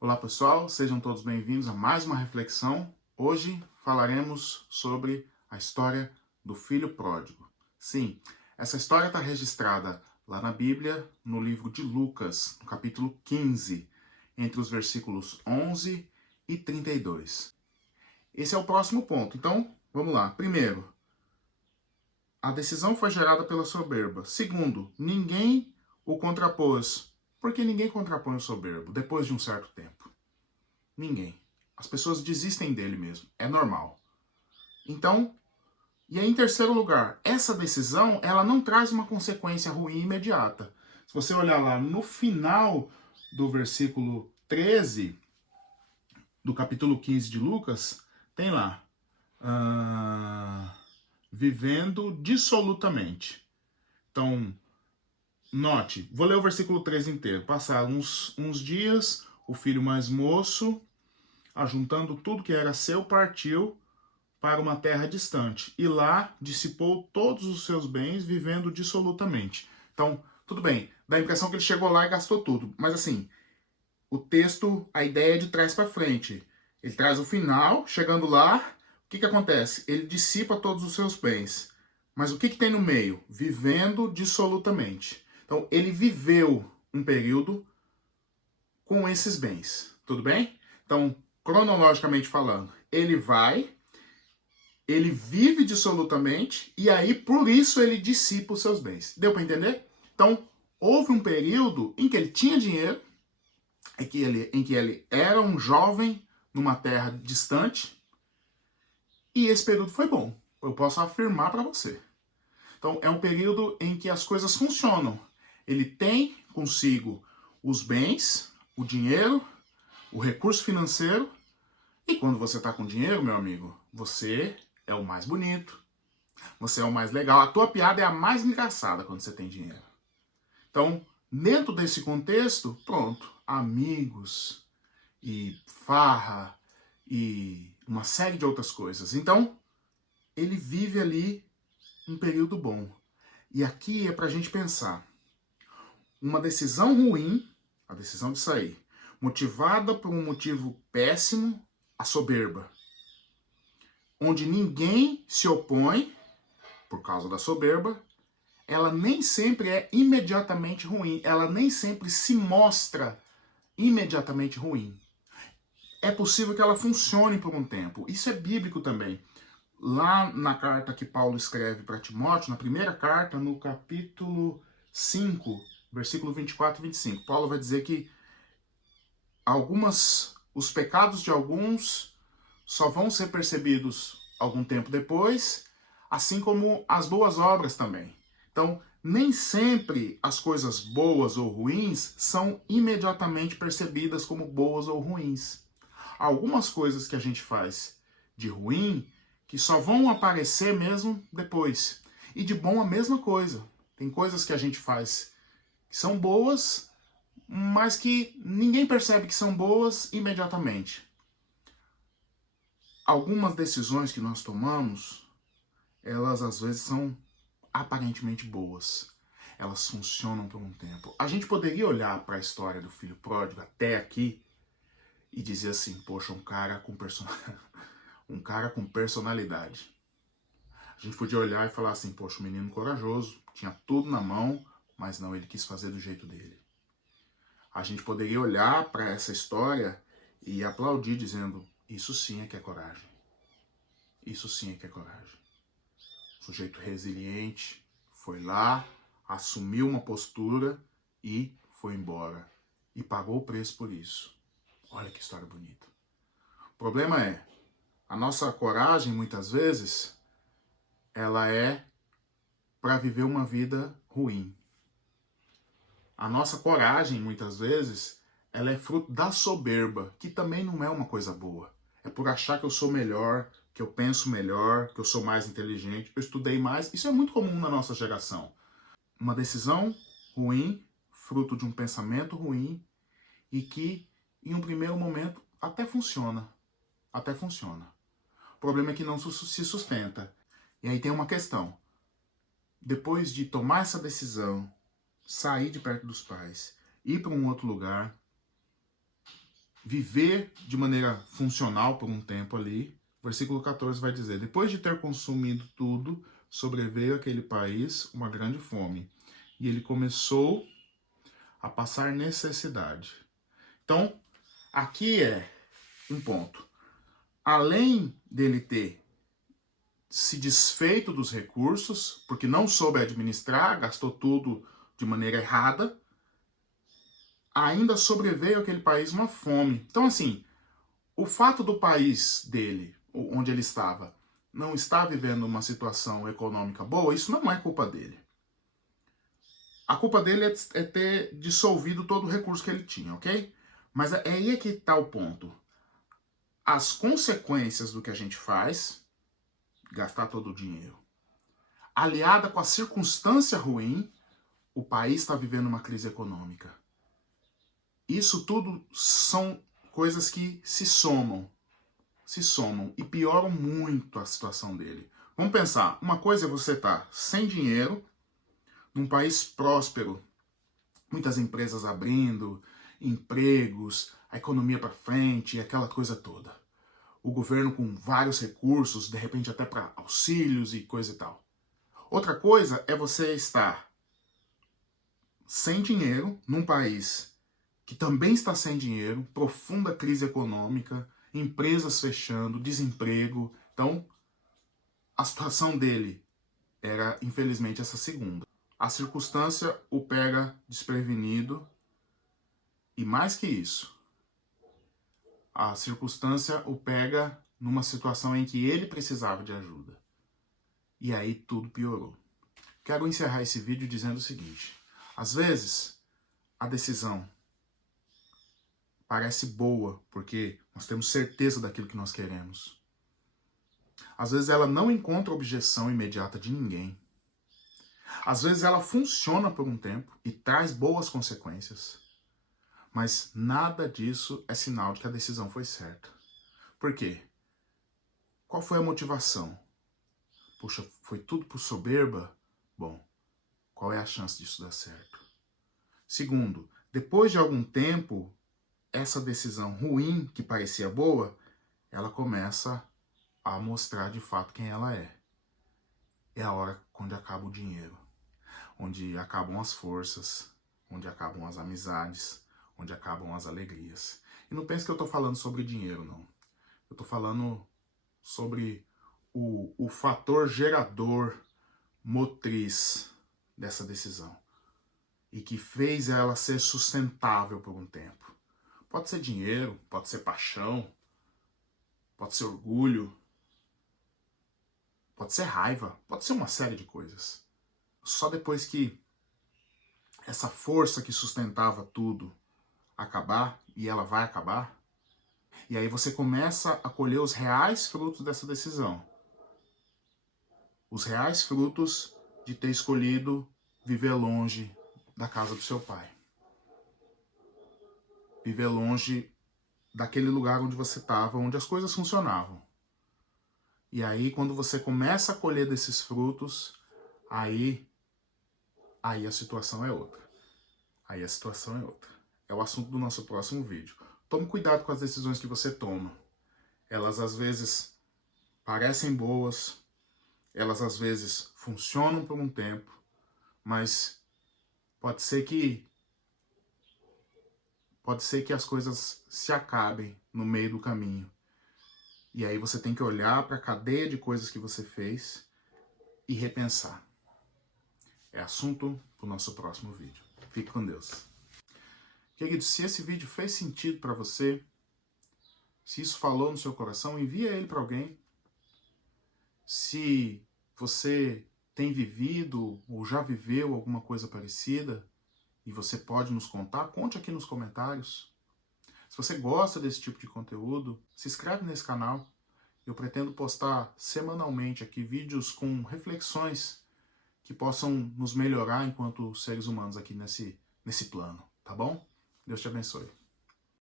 Olá pessoal, sejam todos bem-vindos a mais uma reflexão. Hoje falaremos sobre a história do filho pródigo. Sim, essa história está registrada lá na Bíblia, no livro de Lucas, no capítulo 15, entre os versículos 11 e 32. Esse é o próximo ponto, então vamos lá. Primeiro, a decisão foi gerada pela soberba. Segundo, ninguém o contrapôs. Porque ninguém contrapõe o soberbo depois de um certo tempo. Ninguém. As pessoas desistem dele mesmo. É normal. Então, e aí em terceiro lugar, essa decisão, ela não traz uma consequência ruim imediata. Se você olhar lá no final do versículo 13 do capítulo 15 de Lucas, tem lá, vivendo dissolutamente. Então, note, vou ler o versículo 13 inteiro. Passaram uns dias, o filho mais moço, ajuntando tudo que era seu, partiu para uma terra distante. E lá dissipou todos os seus bens, vivendo dissolutamente. Então, tudo bem, dá a impressão que ele chegou lá e gastou tudo. Mas assim, o texto, a ideia é de trás para frente. Ele traz o final, chegando lá, o que acontece? Ele dissipa todos os seus bens. Mas o que tem no meio? Vivendo dissolutamente. Então, ele viveu um período com esses bens. Tudo bem? Então, cronologicamente falando, ele vive dissolutamente e aí por isso ele dissipa os seus bens. Deu para entender? Então, houve um período em que ele tinha dinheiro, em que ele era um jovem numa terra distante, e esse período foi bom. Eu posso afirmar para você. Então, é um período em que as coisas funcionam. Ele tem consigo os bens, o dinheiro, o recurso financeiro, e quando você está com dinheiro, meu amigo, você é o mais bonito, você é o mais legal, a tua piada é a mais engraçada quando você tem dinheiro. Então, dentro desse contexto, pronto, amigos e farra e uma série de outras coisas. Então, ele vive ali um período bom. E aqui é para a gente pensar. Uma decisão ruim, a decisão de sair, motivada por um motivo péssimo, a soberba, onde ninguém se opõe por causa da soberba, ela nem sempre é imediatamente ruim, ela nem sempre se mostra imediatamente ruim. É possível que ela funcione por um tempo. Isso é bíblico também. Lá na carta que Paulo escreve para Timóteo, na primeira carta, no capítulo 5, versículo 24 e 25, Paulo vai dizer que os pecados de alguns só vão ser percebidos algum tempo depois, assim como as boas obras também. Então, nem sempre as coisas boas ou ruins são imediatamente percebidas como boas ou ruins. Há algumas coisas que a gente faz de ruim que só vão aparecer mesmo depois. E de bom a mesma coisa. Tem coisas que a gente faz que são boas, mas que ninguém percebe que são boas imediatamente. Algumas decisões que nós tomamos, elas às vezes são aparentemente boas. Elas funcionam por um tempo. A gente poderia olhar para a história do filho pródigo até aqui e dizer assim, poxa, um cara com personalidade. A gente podia olhar e falar assim, poxa, um menino corajoso, tinha tudo na mão, mas não, ele quis fazer do jeito dele. A gente poderia olhar para essa história e aplaudir dizendo, isso sim é que é coragem. Isso sim é que é coragem. Sujeito resiliente, foi lá, assumiu uma postura e foi embora. E pagou o preço por isso. Olha que história bonita. O problema é, a nossa coragem, muitas vezes, ela é para viver uma vida ruim. A nossa coragem, muitas vezes, ela é fruto da soberba, que também não é uma coisa boa. É por achar que eu sou melhor, que eu penso melhor, que eu sou mais inteligente, eu estudei mais. Isso é muito comum na nossa geração. Uma decisão ruim, fruto de um pensamento ruim, e que, em um primeiro momento, até funciona. Até funciona. O problema é que não se sustenta. E aí tem uma questão. Depois de tomar essa decisão, sair de perto dos pais, ir para um outro lugar, viver de maneira funcional por um tempo ali. Versículo 14 vai dizer: depois de ter consumido tudo, sobreveio àquele país uma grande fome, e ele começou a passar necessidade. Então, aqui é um ponto. Além dele ter se desfeito dos recursos, porque não soube administrar, gastou tudo de maneira errada, ainda sobreveio àquele país uma fome. Então, assim, o fato do país dele, onde ele estava, não estar vivendo uma situação econômica boa, isso não é culpa dele. A culpa dele é ter dissolvido todo o recurso que ele tinha, ok? Mas é aí que está o ponto. As consequências do que a gente faz, gastar todo o dinheiro, aliada com a circunstância ruim, o país está vivendo uma crise econômica. Isso tudo são coisas que se somam e pioram muito a situação dele. Vamos pensar, uma coisa é você estar sem dinheiro, num país próspero, muitas empresas abrindo, empregos, a economia para frente, aquela coisa toda. O governo com vários recursos, de repente até para auxílios e coisa e tal. Outra coisa é você estar sem dinheiro, num país que também está sem dinheiro, profunda crise econômica, empresas fechando, desemprego. Então, a situação dele era, infelizmente, essa segunda. A circunstância o pega desprevenido e, mais que isso, a circunstância o pega numa situação em que ele precisava de ajuda. E aí tudo piorou. Quero encerrar esse vídeo dizendo o seguinte: às vezes, a decisão parece boa, porque nós temos certeza daquilo que nós queremos. Às vezes ela não encontra objeção imediata de ninguém. Às vezes ela funciona por um tempo e traz boas consequências. Mas nada disso é sinal de que a decisão foi certa. Por quê? Qual foi a motivação? Puxa, foi tudo por soberba? Bom, qual é a chance disso dar certo? Segundo, depois de algum tempo, essa decisão ruim, que parecia boa, ela começa a mostrar de fato quem ela é. É a hora onde acaba o dinheiro, onde acabam as forças, onde acabam as amizades, onde acabam as alegrias. E não pense que eu estou falando sobre dinheiro, não. Eu estou falando sobre o fator gerador motriz dessa decisão e que fez ela ser sustentável por um tempo. Pode ser dinheiro, pode ser paixão, pode ser orgulho, pode ser raiva, pode ser uma série de coisas. Só depois que essa força que sustentava tudo acabar, e ela vai acabar, e aí você começa a colher os reais frutos dessa decisão. Os reais frutos de ter escolhido viver longe da casa do seu pai. Viver longe daquele lugar onde você estava, onde as coisas funcionavam. E aí, quando você começa a colher desses frutos, aí a situação é outra. Aí a situação é outra. É o assunto do nosso próximo vídeo. Tome cuidado com as decisões que você toma. Elas às vezes parecem boas, elas às vezes funcionam por um tempo, mas pode ser que as coisas se acabem no meio do caminho. E aí você tem que olhar para a cadeia de coisas que você fez e repensar. É assunto para o nosso próximo vídeo. Fique com Deus. Querido, se esse vídeo fez sentido para você, se isso falou no seu coração, envia ele para alguém. Se você tem vivido ou já viveu alguma coisa parecida e você pode nos contar, conte aqui nos comentários. Se você gosta desse tipo de conteúdo, se inscreve nesse canal. Eu pretendo postar semanalmente aqui vídeos com reflexões que possam nos melhorar enquanto seres humanos aqui nesse plano, tá bom? Deus te abençoe.